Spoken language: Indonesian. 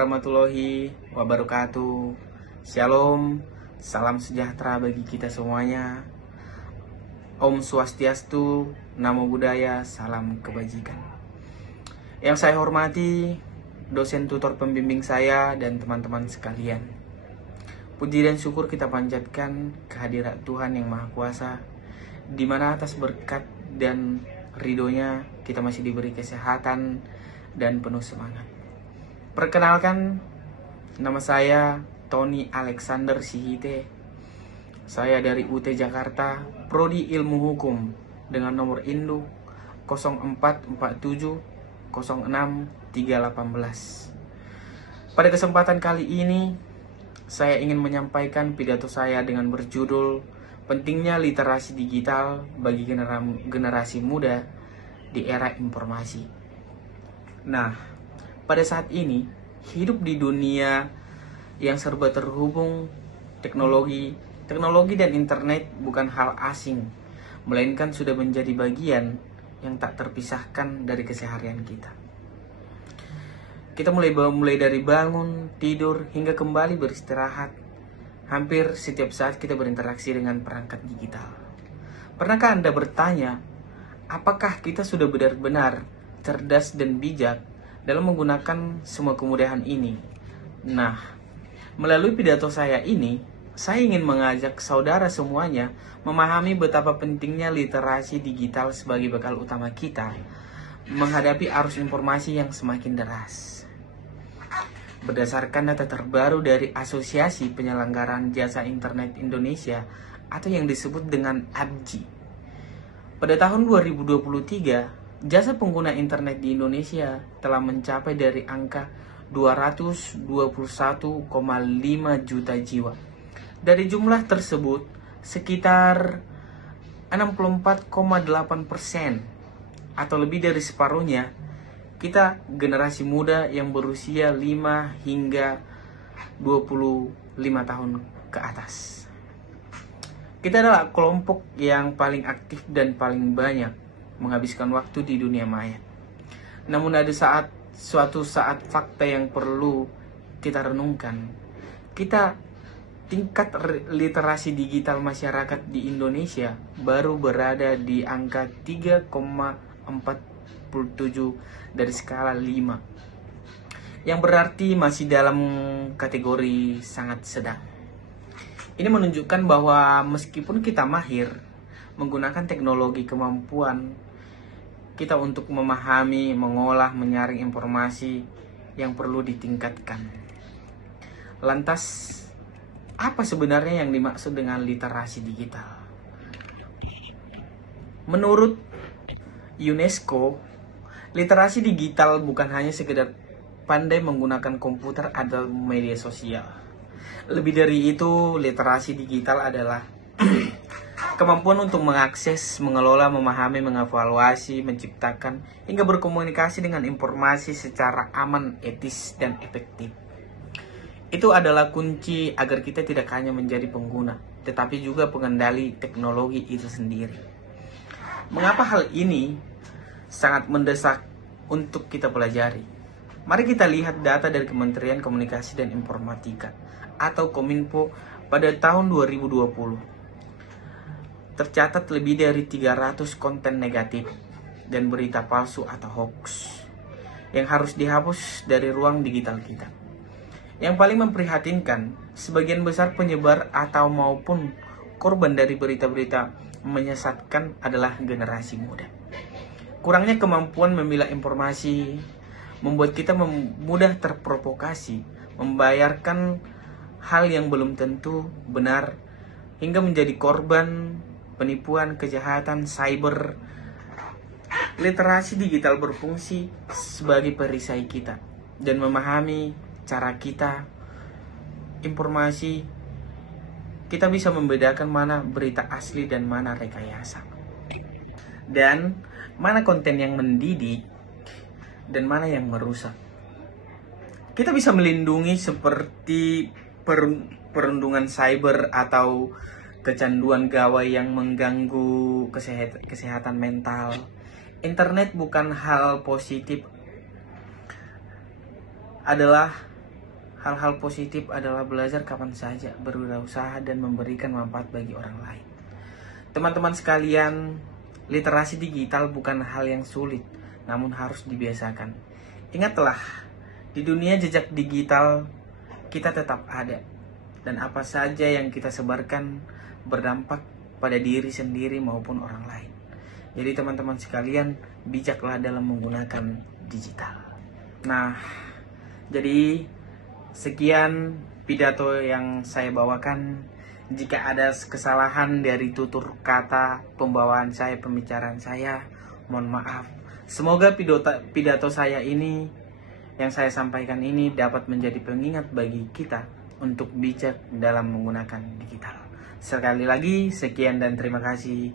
warahmatullahi wabarakatuh. Shalom, salam sejahtera bagi kita semuanya. Om Swastiastu, Namo Buddhaya, salam kebajikan. Yang saya hormati, dosen tutor pembimbing saya dan teman-teman sekalian. Puji dan syukur kita panjatkan kehadirat Tuhan yang Maha Kuasa, di mana atas berkat dan ridhonya kita masih diberi kesehatan dan penuh semangat. Perkenalkan, nama saya Tony Alexander Sihite. Saya dari UT Jakarta, Prodi Ilmu Hukum dengan nomor induk 0447 06 318. Pada kesempatan kali ini, saya ingin menyampaikan pidato saya dengan berjudul Pentingnya Literasi Digital bagi generasi muda di era informasi. Nah, pada saat ini, hidup di dunia yang serba terhubung, teknologi dan internet bukan hal asing, melainkan sudah menjadi bagian yang tak terpisahkan dari keseharian kita. Kita mulai dari bangun, tidur, hingga kembali beristirahat. Hampir setiap saat kita berinteraksi dengan perangkat digital. Pernahkah Anda bertanya, apakah kita sudah benar-benar cerdas dan bijak dalam menggunakan semua kemudahan ini? Nah, melalui pidato saya ini, saya ingin mengajak saudara semuanya memahami betapa pentingnya literasi digital sebagai bekal utama kita menghadapi arus informasi yang semakin deras. Berdasarkan data terbaru dari Asosiasi Penyelenggaraan Jasa Internet Indonesia atau yang disebut dengan APJI, pada tahun 2023, jasa pengguna internet di Indonesia telah mencapai dari angka 221,5 juta jiwa. Dari jumlah tersebut, sekitar 64,8% atau lebih dari separuhnya, kita generasi muda yang berusia 5 hingga 25 tahun ke atas. Kita adalah kelompok yang paling aktif dan paling banyak menghabiskan waktu di dunia maya. Namun ada suatu saat fakta yang perlu kita renungkan. Tingkat literasi digital masyarakat di Indonesia baru berada di angka 3,47 dari skala 5, yang berarti masih dalam kategori sangat sedang. Ini menunjukkan bahwa meskipun kita mahir menggunakan teknologi, kemampuan kita untuk memahami, mengolah, menyaring informasi yang perlu ditingkatkan. Lantas, apa sebenarnya yang dimaksud dengan literasi digital? Menurut UNESCO, literasi digital bukan hanya sekedar pandai menggunakan komputer atau media sosial. Lebih dari itu, literasi digital adalah kemampuan untuk mengakses, mengelola, memahami, mengevaluasi, menciptakan, hingga berkomunikasi dengan informasi secara aman, etis, dan efektif. Itu adalah kunci agar kita tidak hanya menjadi pengguna, tetapi juga pengendali teknologi itu sendiri. Mengapa hal ini sangat mendesak untuk kita pelajari? Mari kita lihat data dari Kementerian Komunikasi dan Informatika atau Kominfo pada tahun 2020. Tercatat lebih dari 300 konten negatif dan berita palsu atau hoax yang harus dihapus dari ruang digital kita. Yang paling memprihatinkan, sebagian besar penyebar atau maupun korban dari berita-berita menyesatkan adalah generasi muda. Kurangnya kemampuan memilah informasi membuat kita mudah terprovokasi, membayarkan hal yang belum tentu benar, hingga menjadi korban penipuan, kejahatan, cyber. Literasi digital berfungsi sebagai perisai kita dan memahami cara kita informasi. Kita bisa membedakan mana berita asli dan mana rekayasa, dan mana konten yang mendidik dan mana yang merusak. Kita bisa melindungi seperti perundungan cyber atau kecanduan gawai yang mengganggu kesehatan mental. Internet bukan hal positif, adalah Hal-hal positif adalah belajar kapan saja, berwirausaha, dan memberikan manfaat bagi orang lain. Teman-teman sekalian, literasi digital bukan hal yang sulit, namun harus dibiasakan. Ingatlah, di dunia jejak digital, kita tetap ada. Dan apa saja yang kita sebarkan berdampak pada diri sendiri maupun orang lain. Jadi teman-teman sekalian, bijaklah dalam menggunakan digital. Nah, jadi sekian pidato yang saya bawakan. Jika ada kesalahan dari tutur kata, pembawaan saya, pembicaraan saya, mohon maaf. Semoga pidato saya ini, yang saya sampaikan ini, dapat menjadi pengingat bagi kita untuk bijak dalam menggunakan digital. Sekali lagi, sekian dan terima kasih.